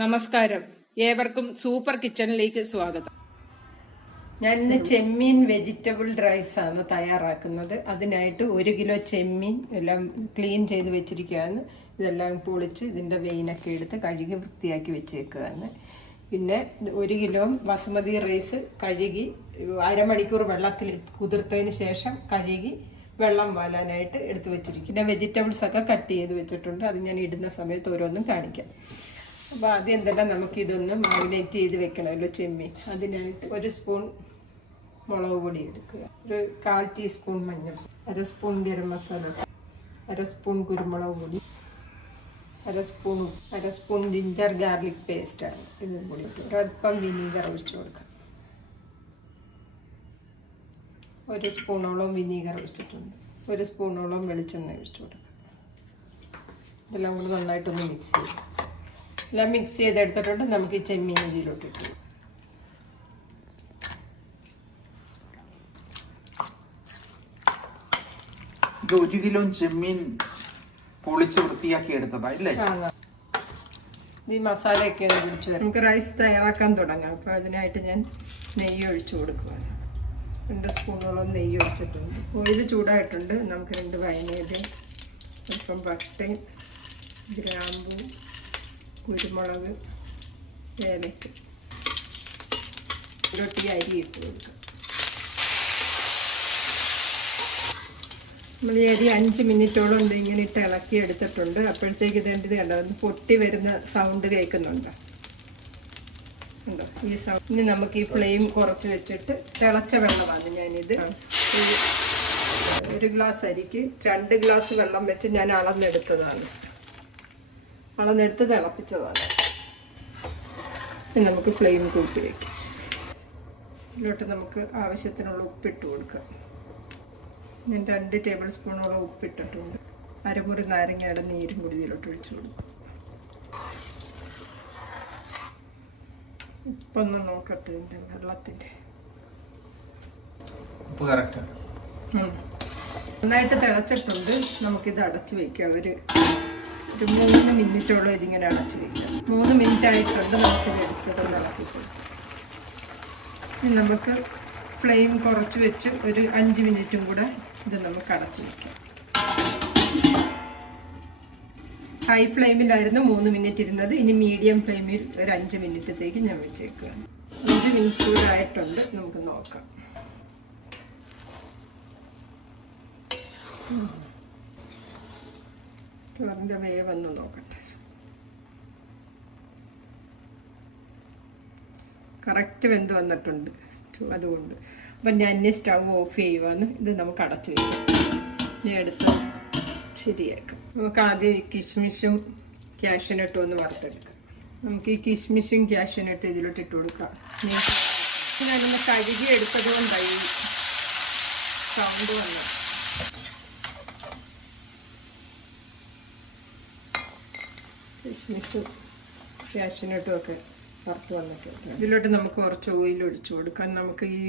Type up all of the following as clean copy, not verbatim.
നമസ്കാരം, ഏവർക്കും സൂപ്പർ കിച്ചണിലേക്ക് സ്വാഗതം. ഞാൻ ഇന്ന് ചെമ്മീൻ വെജിറ്റബിൾ റൈസ് ആണ് തയ്യാറാക്കുന്നത്. അതിനായിട്ട് 1 കിലോ ചെമ്മീൻ എല്ലാം ക്ലീൻ ചെയ്ത് വെച്ചിരിക്കുകയാണ്. ഇതെല്ലാം പൊളിച്ച് ഇതിൻ്റെ വെയിനൊക്കെ എടുത്ത് കഴുകി വൃത്തിയാക്കി വെച്ചേക്കുകയാണ്. പിന്നെ 1 കിലോ ബസുമതി റൈസ് കഴുകി അരമണിക്കൂർ വെള്ളത്തിൽ കുതിർത്തതിന് ശേഷം കഴുകി വെള്ളം വാലാനായിട്ട് എടുത്ത് വെച്ചിരിക്കും. പിന്നെ വെജിറ്റബിൾസ് ഒക്കെ കട്ട് ചെയ്ത് വെച്ചിട്ടുണ്ട്. അത് ഞാൻ ഇടുന്ന സമയത്ത് ഓരോന്നും കാണിക്കാം. അപ്പോൾ ആദ്യം എന്തെല്ലാം നമുക്കിതൊന്ന് മാരിനേറ്റ് ചെയ്ത് വെക്കണമല്ലോ ചെമ്മീൻ. അതിനായിട്ട് 1 സ്പൂൺ മുളക് പൊടി എടുക്കുക, 1/4 ടീസ്പൂൺ മഞ്ഞൾ, 1 സ്പൂൺ ഗരം മസാല, 1 സ്പൂൺ കുരുമുളക് പൊടി, 1 സ്പൂൺ ജിഞ്ചർ ഗാർലിക് പേസ്റ്റാണ്. ഇതും കൂടി ഇട്ട് ഒരല്പം വിനീഗർ ഒഴിച്ചു കൊടുക്കാം. 1 സ്പൂണോളം വിനീഗർ ഒഴിച്ചിട്ടുണ്ട്. 1 സ്പൂണോളം വെളിച്ചെണ്ണ ഒഴിച്ചു കൊടുക്കാം. ഇതെല്ലാം കൂടി നന്നായിട്ടൊന്ന് മിക്സ് ചെയ്യാം. എല്ലാം മിക്സ് ചെയ്തെടുത്തിട്ടുണ്ട്. നമുക്ക് ഈ ചെമ്മീൻ ഇതിലോട്ടിട്ട് ഇത് 1 കിലോ ചെമ്മീൻ പൊളിച്ച് വൃത്തിയാക്കി എടുത്തതാ ഇല്ലേ? ഈ മസാലയൊക്കെ ഒന്ന് പിടിച്ചു വരും. നമുക്ക് റൈസ് തയ്യാറാക്കാൻ തുടങ്ങാം. അപ്പോൾ അതിനായിട്ട് ഞാൻ നെയ്യ് ഒഴിച്ചു കൊടുക്കുകയാണ്. 2 സ്പൂണോളം നെയ്യ് ഒഴിച്ചിട്ടുണ്ട്. ഓയിൽ ചൂടായിട്ടുണ്ട്. നമുക്ക് 2 വൈനേല്, അല്പം പട്ടയും ഗ്രാമ്പൂ, കുരുമുളക്, ഏലക്ക, ഇരട്ടി അരി ഇട്ട് കൊടുക്കുക. നമ്മൾ ഈ അരി 5 മിനിറ്റോളം ഇങ്ങനെ ഇട്ട് ഇളക്കി എടുത്തിട്ടുണ്ട്. അപ്പോഴത്തേക്ക് ഇതേണ്ടത് കണ്ടോ, പൊട്ടി വരുന്ന സൗണ്ട് കേൾക്കുന്നുണ്ടോ? ഉണ്ടോ ഈ സൗണ്ട്? ഇനി നമുക്ക് ഈ ഫ്ലെയിം കുറച്ച് വെച്ചിട്ട് തിളച്ച വെള്ളമാണ് ഞാനിത്. 1 ഗ്ലാസ് അരിക്ക് 2 ഗ്ലാസ് വെള്ളം വെച്ച് ഞാൻ അളന്നെടുത്തതാണ്. അളന്നെടുത്ത് തിളപ്പിച്ചതാണ്. നമുക്ക് ഫ്ലെയിം കൂട്ടി വയ്ക്കാം. ഇതിലോട്ട് നമുക്ക് ആവശ്യത്തിനുള്ള ഉപ്പിട്ട് കൊടുക്കാം. ഞാൻ 2 ടേബിൾ സ്പൂണോളം ഉപ്പിട്ടിട്ടുണ്ട്. അരമുറി നാരങ്ങയുടെ നീരും കൂടി ഇതിലോട്ട് ഒഴിച്ചു കൊടുക്കും. ഉപ്പൊന്ന് നോക്കട്ടെ ഇതിൻ്റെ വെള്ളത്തിൻ്റെ. നന്നായിട്ട് തിളച്ചിട്ടുണ്ട്. നമുക്കിത് അടച്ച് വയ്ക്കാം. ഒരു 3 മിനിറ്റോളം ഇതിങ്ങനെ അടച്ച് വയ്ക്കാം. 3 മിനിറ്റ് ആയിട്ടുണ്ട്. നമുക്കിത് എടുത്തിട്ട് ഇളക്കിട്ടുണ്ട്. ഇനി നമുക്ക് ഫ്ലെയിം കുറച്ച് വെച്ച് ഒരു 5 മിനിറ്റും കൂടെ ഇത് നമുക്ക് അടച്ച് വയ്ക്കാം. ഹൈ ഫ്ലെയിമിലായിരുന്നു 3 മിനിറ്റ് ഇരുന്നത്. ഇനി മീഡിയം ഫ്ലെയിമിൽ ഒരു 5 മിനിറ്റത്തേക്ക് ഞാൻ വെച്ചേക്കുകയാണ്. 5 മിനിറ്റ് കൂടെ ആയിട്ടുണ്ട്. നമുക്ക് നോക്കാം. ചോറിൻ്റെ വേവൊന്ന് നോക്കട്ടെ. കറക്റ്റ് വെന്ത് വന്നിട്ടുണ്ട്. അതുകൊണ്ട് അപ്പം ഞാൻ ഇനി സ്റ്റൗ ഓഫ് ചെയ്യുവാണ്. ഇത് നമുക്ക് അടച്ചു വയ്ക്കാം. ഇനി എടുത്ത് ശരിയാക്കാം. നമുക്ക് ആദ്യം ഈ കിസ്മിഷും ക്യാഷ്യൂനട്ടും ഒന്ന് വറുത്തെടുക്കാം. നമുക്ക് ഈ കിസ്മിഷും ക്യാഷ്യൂനട്ടും ഇതിലോട്ട് ഇട്ട് കൊടുക്കാം. ഞാനൊന്ന് കഴുകി എടുത്തത് കൊണ്ടായി സൗണ്ട് വന്നത്. കിസ്മിഷും ക്യാഷ്യൂനട്ടും ഒക്കെ വറുത്ത് വന്നിട്ടുണ്ട്. ഇതിലോട്ട് നമുക്ക് കുറച്ച് ഓയിൽ ഒഴിച്ചു കൊടുക്കാം. നമുക്ക് ഈ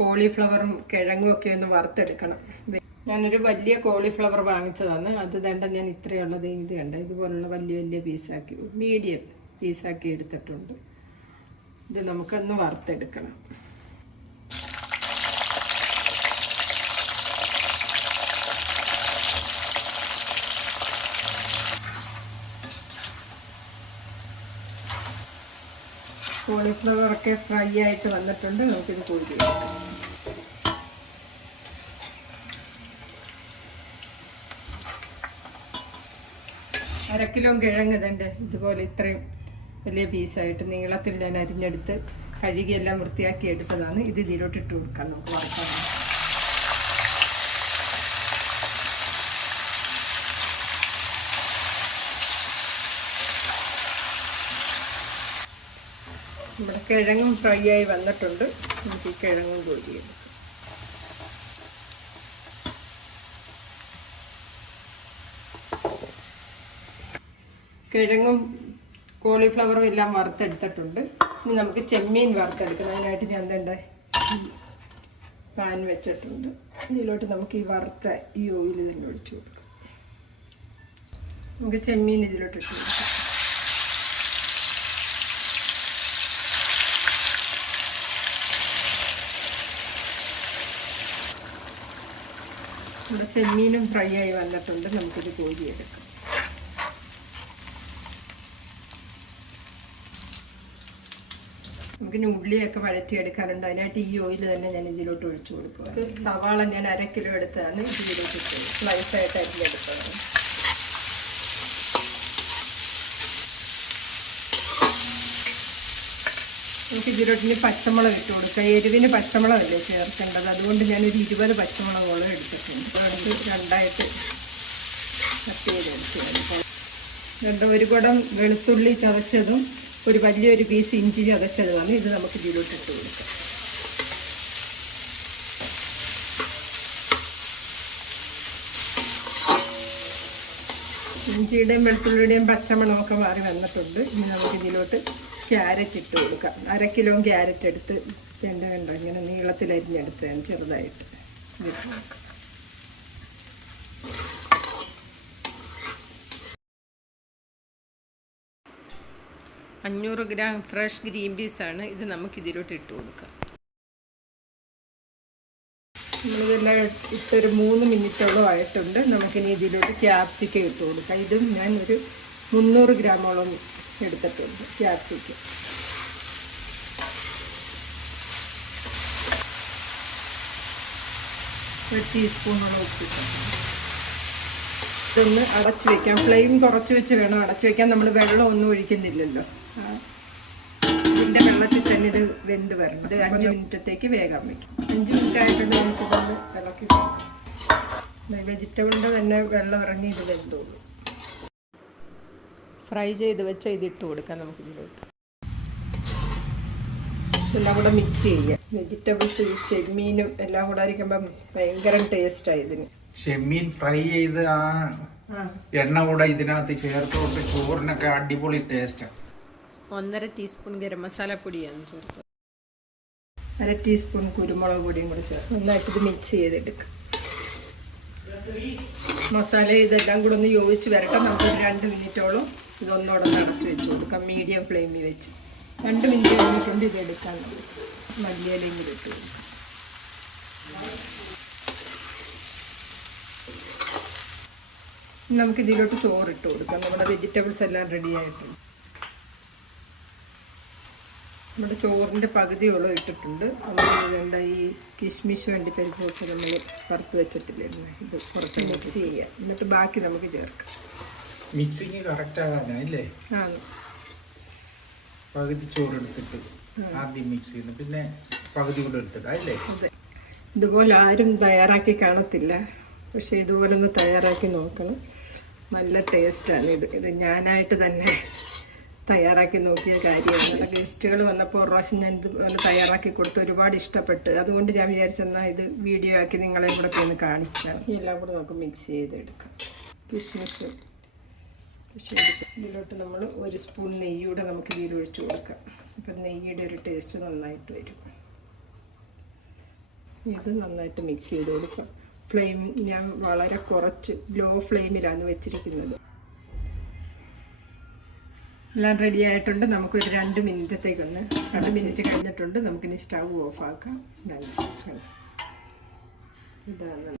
കോളിഫ്ലവറും കിഴങ്ങും ഒക്കെ ഒന്ന് വറുത്തെടുക്കണം. ഞാനൊരു വലിയ കോളിഫ്ലവർ വാങ്ങിച്ചതാണ്. അത് വേണ്ട ഞാൻ ഇത്രയുള്ളത് ഇത് കണ്ട ഇതുപോലുള്ള വലിയ പീസാക്കി മീഡിയം പീസാക്കി എടുത്തിട്ടുണ്ട്. ഇത് നമുക്കൊന്ന് വറുത്തെടുക്കണം. കോളിഫ്ലവറൊക്കെ ഫ്രൈ ആയിട്ട് വന്നിട്ടുണ്ട്. നമുക്കിത് കോരി വെക്കാം. അരക്കിലോ കിഴങ്ങ് ഇതുണ്ട്. ഇതുപോലെ ഇത്രയും വലിയ പീസായിട്ട് നീളത്തിൽ ഞാൻ അരിഞ്ഞെടുത്ത് കഴുകിയെല്ലാം വൃത്തിയാക്കി എടുത്തതാണ്. ഇത് ഇതിലോട്ട് ഇട്ട് കൊടുക്കാം. നമുക്ക് വറുക്കാൻ നമ്മുടെ കിഴങ്ങും ഫ്രൈ ആയി വന്നിട്ടുണ്ട്. നമുക്ക് ഈ കിഴങ്ങും കോരിയെടുക്കാം. കിഴങ്ങും കോളിഫ്ലവറും എല്ലാം വറുത്തെടുത്തിട്ടുണ്ട്. ഇനി നമുക്ക് ചെമ്മീൻ വറുത്തെടുക്കണം. അതിനായിട്ട് ഞാൻ എന്താ പാൻ വെച്ചിട്ടുണ്ട്. ഇതിലോട്ട് നമുക്ക് ഈ വറുത്ത ഈ ഓയിൽ തന്നെ ഒഴിച്ചു കൊടുക്കാം. നമുക്ക് ചെമ്മീൻ ഇതിലോട്ട് ഇട്ട് കൊടുക്കാം. ഇവിടെ ചെമ്മീനും ഫ്രൈ ആയി വന്നിട്ടുണ്ട്. നമുക്കിത് കോരിയെടുക്കാം. നമുക്ക് ഉള്ളിയൊക്കെ വഴറ്റിയെടുക്കാനുണ്ട്. അതിനായിട്ട് ഈ ഓയിൽ തന്നെ ഞാൻ ഇതിലോട്ട് ഒഴിച്ചു കൊടുക്കുക. സവാള ഞാൻ 1/2 കിലോ എടുത്താണ് ഇതിലോട്ട് ഇട്ടത്. സ്ലൈസായിട്ട് അരിഞ്ഞെടുത്തതാണ്. നമുക്ക് ഇതിലോട്ടിന് പച്ചമുളക് ഇട്ട് കൊടുക്കാം. എരിവിന് പച്ചമുളകല്ലേ ചേർക്കേണ്ടത്, അതുകൊണ്ട് ഞാനൊരു 20 പച്ചമുളകോളം എടുത്തിട്ടുണ്ട്. അത് രണ്ടായിട്ട് കട്ട് ചെയ്തെടുത്ത് ഒരു കുടം വെളുത്തുള്ളി ചതച്ചതും ഒരു വലിയൊരു പീസ് ഇഞ്ചി ചതച്ചതുമാണ്. ഇത് നമുക്ക് ഇതിലോട്ട് ഇട്ട് കൊടുക്കാം. ഇഞ്ചിയുടെയും വെളുത്തുള്ളിയുടെയും പച്ചമണമൊക്കെ മാറി വന്നിട്ടുണ്ട്. ഇനി നമുക്ക് ഇതിലോട്ട് ക്യാരറ്റ് ഇട്ട് കൊടുക്കാം. 1/2 കിലോ ക്യാരറ്റ് എടുത്ത് കണ്ടോ ഇങ്ങനെ നീളത്തിൽ അരിഞ്ഞെടുത്തതാണ് ചെറുതായിട്ട്. 500 ഗ്രാം ഫ്രഷ് ഗ്രീൻ പീസാണ്. ഇത് നമുക്ക് ഇതിലോട്ട് ഇട്ട് കൊടുക്കാം. നമ്മളിതെല്ലാം ഇട്ടൊരു 3 മിനിറ്റോളം ആയിട്ടുണ്ട്. നമുക്കിനി ഇതിലോട്ട് ക്യാപ്സിക്കം ഇട്ട് കൊടുക്കാം. ഇതും ഞാൻ ഒരു 300 ഗ്രാമോളം എടുത്തിട്ടുണ്ട് ക്യാപ്സിക്കം. ഒരു ടീസ്പൂണോളം ഉപ്പിട്ടുണ്ട്. ഇതൊന്ന് അടച്ചു വെക്കാം. ഫ്ലെയിം കുറച്ച് വെച്ച് വേണം അടച്ചു വെക്കാൻ. നമ്മൾ വെള്ളം ഒന്നും ഒഴിക്കുന്നില്ലല്ലോ. ഇതിൻ്റെ വെള്ളത്തിൽ തന്നെ ഇത് വെന്ത് വരണം. ഇത് 5 മിനിറ്റത്തേക്ക് വേഗം വയ്ക്കും. 5 മിനിറ്റ് ആയിട്ടുണ്ട്. നമുക്കിതൊന്ന് ഇളക്കി നോക്കാം. വെജിറ്റബിളിൻ്റെ തന്നെ വെള്ളം ഇറങ്ങി ഇത് വെന്തോളൂ. ഫ്രൈ ചെയ്ത് വെച്ച ഇതിട്ട് കൊടുക്കാം നമുക്കിതിലോട്ട്. എല്ലാം കൂടെ മിക്സ് ചെയ്യാം. വെജിറ്റബിൾസ് ചെമ്മീനും എല്ലാം കൂടെ ആയിരിക്കുമ്പം ഭയങ്കര ടേസ്റ്റാണ് ഇതിന്. ചെമ്മീൻ ഫ്രൈ ചെയ്ത് ആ എണ്ണ കൂടെ ഇതിനകത്ത് ചേർത്തോട്ട് ചോറിനൊക്കെ അടിപൊളി ടേസ്റ്റാണ്. 1/2 ടീസ്പൂൺ ഗരം മസാല പൊടിയാണ് ചേർത്തത്. 1/2 ടീസ്പൂൺ കുരുമുളക് പൊടിയും കൂടെ ചേർത്ത് നന്നായിട്ട് ഇത് മിക്സ് ചെയ്തെടുക്കാം. മസാല ഇതെല്ലാം കൂടെ ഒന്ന് യോജിച്ച് വരട്ടെ. നമുക്ക് 2 മിനിറ്റോളം ഇതൊന്നോടെ നടത്തി വെച്ച് കൊടുക്കാം. മീഡിയം ഫ്ലെയിമിൽ വെച്ച് 2 മിനിറ്റ് കഴിഞ്ഞിട്ടുണ്ട്. ഇത് എടുക്കാൻ മല്ലിയിലയും കൂടി ഇട്ട് കൊടുക്കാം. നമുക്ക് ഇതിലോട്ട് ചോറിട്ട് കൊടുക്കാം. നമ്മുടെ വെജിറ്റബിൾസ് എല്ലാം റെഡി ആയിട്ടുണ്ട്. നമ്മുടെ ചോറിൻ്റെ പകുതിയോളം ഇട്ടിട്ടുണ്ട്. അതുകൊണ്ട് ഈ കിഷ്മിഷ് വേണ്ടി പരിപ്പ് വെച്ച് നമ്മൾ വറുത്ത് വെച്ചിട്ടില്ലായിരുന്നു. ഇത് കുറച്ച് മിക്സ് ചെയ്യാം. എന്നിട്ട് ബാക്കി നമുക്ക് ചേർക്കാം. മിക്സിങ് കറക്റ്റ് ആകാനല്ലേ? പകുതി ചോറ് എടുത്തിട്ട് ആദ്യം മിക്സ് ചെയ്യുന്നു, പിന്നെ പകുതി കൂടെ എടുത്തിട്ട് അല്ലേ? അതെ. ഇതുപോലെ ആരും തയ്യാറാക്കി കാണത്തില്ല. പക്ഷെ ഇതുപോലെ ഒന്ന് തയ്യാറാക്കി നോക്കണം. നല്ല ടേസ്റ്റാണ് ഇത്. ഇത് ഞാനായിട്ട് തന്നെ തയ്യാറാക്കി നോക്കിയ കാര്യമാണ്. ഗസ്റ്റുകൾ വന്നപ്പോൾ ഒരു പ്രാവശ്യം ഞാൻ ഇത് തയ്യാറാക്കി കൊടുത്ത് ഒരുപാട് ഇഷ്ടപ്പെട്ട്. അതുകൊണ്ട് ഞാൻ വിചാരിച്ചെന്നാൽ ഇത് വീഡിയോ ആക്കി നിങ്ങളെ കൂടെ ഒന്ന് കാണിച്ചാണ്. എല്ലാം കൂടെ നമുക്ക് മിക്സ് ചെയ്തെടുക്കാം. കിസ്മിസ് ഇതിലോട്ട് നമ്മൾ 1 സ്പൂൺ നെയ്യൂടെ നമുക്ക് ഇതിൽ ഒഴിച്ച് കൊടുക്കാം. അപ്പം നെയ്യുടെ ഒരു ടേസ്റ്റ് നന്നായിട്ട് വരും. ഇത് നന്നായിട്ട് മിക്സ് ചെയ്ത് കൊടുക്കാം. ഫ്ലെയിം ഞാൻ വളരെ കുറച്ച് ലോ ഫ്ലെയിമിലാണ് വെച്ചിരിക്കുന്നത്. എല്ലാം റെഡി ആയിട്ടുണ്ട്. നമുക്കൊരു 2 മിനിറ്റത്തേക്കൊന്ന് 2 മിനിറ്റ് കഴിഞ്ഞിട്ടുണ്ട്. നമുക്കിനി സ്റ്റൗ ഓഫ് ആക്കാം. ഇതാണ്